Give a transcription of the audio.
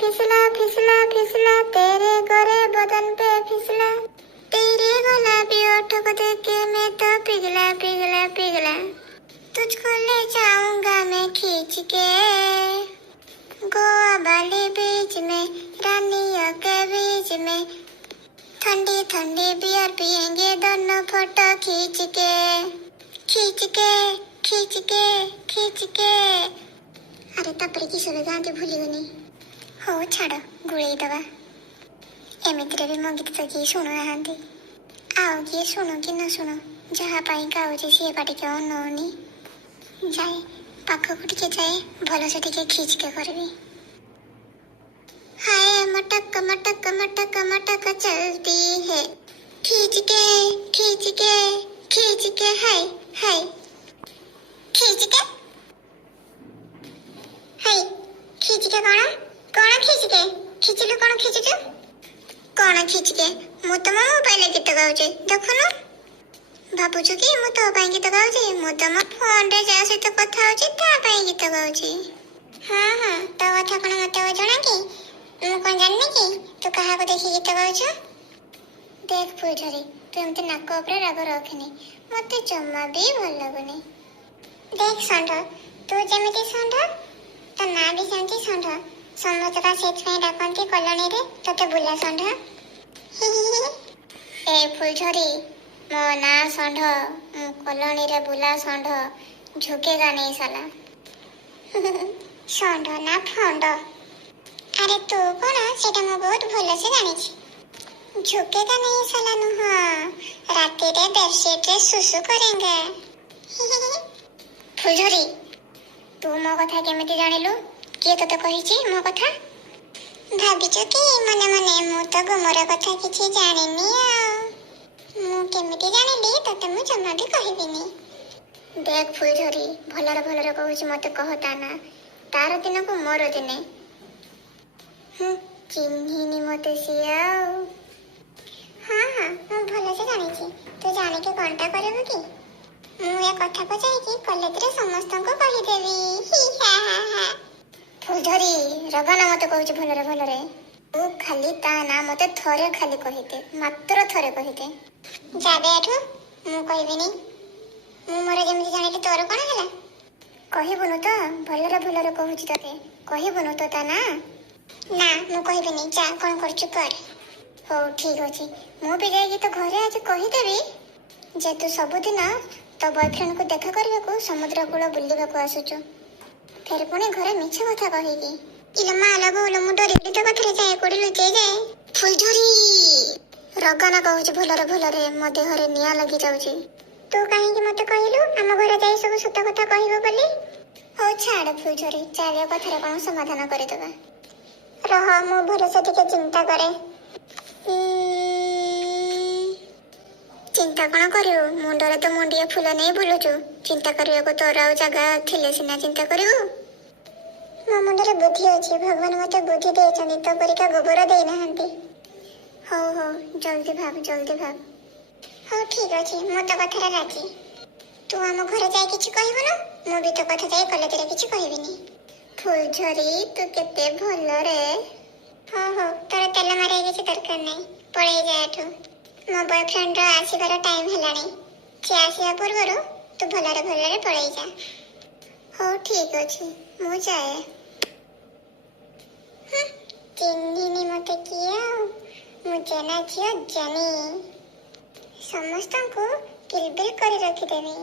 फिसला फिसला फिसला तेरे गोरे बदन पे फिसला, तेरे गुलाबी ओठों को देख के मैं तो पिघला पिघला पिघला, तुझको ले जाऊंगा मैं खींच के गोवा वाले बीच में, रानियों के बीच में, ठंडी ठंडी बियर पियेंगे दोनों फोटो खींच के खींच के खींच के खींच के। अरे तापर कि सब गाँधी भूली गनी। हो छाड़ गुड़े दवा एमती भी मो गीत तो किए शुणु ना आओ किए शुणु कि न शुणु जहाँ गाँचे सी पाटी के अनौनी जाए पाखक टे जाए भल से टे खींच के करबी। हाय मटक मटक मटक मटक चलती है खींच के खींच के खींच के, हाय हाय खींच के, हाय खींच के कौन कौन खींच के खींचलु कौन खींचु कौन खींच के मु तुम मोबाइल गीत गाऊे देखुन भावुचु कि मु तो गीत गाऊे मु तुम फोन रे जा सहित कथा होची गीत गाऊे। हाँ हाँ तो कथा कौन मत जना कि मु कौन जाननी कि तू क्या देखी गीत गाऊच। देख फुलझरी तू एमती नाक उपर राग रखनी मत जमा भी भल लगुनि। देख षंढ तू जमी षंढ तो ना भी सेमती षंढ समस्त से डाकती कलोनी रे तोते बुला षंढ। ए फुलझरी मो ना षंढ कलोनी रे बुला षंढ झुकेगा नहीं साला। षंढ ना फंड अरे तू कौन सेटा मु बहुत भल से जानी झुकेगा नहीं साला नुह राति रे बेडशीट रे सुसु करेंगे। फुलझरी तू मो कथा केमिति जानिलु किए तोते कहिछि मो कथा भाबिचु कि मने मने मु तो गुमर कथा किछि जानिनी मु केमिति जानिली तोते मु जमा भी कहिबिनी। देख फुलझरी भलरे भलरे कहूछि मते कहता ना तार दिन को मोर दिने चिन्हिनी मते सिया। हाँ हाँ मु भल से जानिछि तू जानि के कोनटा करबु कि मु ए कथा को जाई कॉलेज रे समस्त को कहि देबी। हा हा हा फुलझरी रगना मते कहूछि भलरे भलरे तू खाली ता ना मते थरे खाली कहिते मात्र थरे कहिते जाबे एठु मु कहबिनी मु मोर जेमति जानिले तोर कोन हला कहबुनु तो भलरे भलरे कहूछि तते कहबुनु तो ता ना ना मु कहबिनी जा कोन करछु कर। हो ठीक अछि मु भी जाई तो घरे आज कहि देबी जे तू सबुदिन तो बॉयफ्रेंड को देखा करबे को समुद्र कूल बुलिबा को आसुचु फिर पुणी घरे मिछ कथा कहिकी इले माला बोल मु डरिली तो कथरे जाए कोडी लुचे जाए। फुलझरी रगना कहूछि भलरे भलरे मो देहरे निया लगी जाउछि तू काहे कि मते कहिलु हम घरे जाई सब सत्य कथा कहिबो बोली। हो छाड़ फुलझरी चाले कथरे कोन समाधान करि देबा रह मु भले से टिके चिंता करे। चिंता कौन करू मुंडरे तो मुंडिया फूल नहीं बुलुचु चिंता करने को तोर आउ जगह थिले सिना चिंता करू मो मुंडरे बुद्धि अछि भगवान मते बुद्धि देछनी तो परिका गोबर देई नहंती। हो हो जल्दी भाब हो ठीक अछि मो तो कथरा राजी तू हम घर जाय किछि कहबो ना मो भी तो कथा जाय कॉलेज रे किछि कहबिनी। फुलझरी तू केते भल रे। हो तोर तेल मारे किछि दरकार नहीं पळै जा एठु मो बॉयफ्रेंड रो आसीबार टाइम हेलानी से आसीबा पूर्वरु तू भलरे भलरे पळै जा। हो ठीक अछि मु जाए। चिन्हिनी मते किया मुझे ना झियो जानी समस्त को किलबिल कर रखी देवी।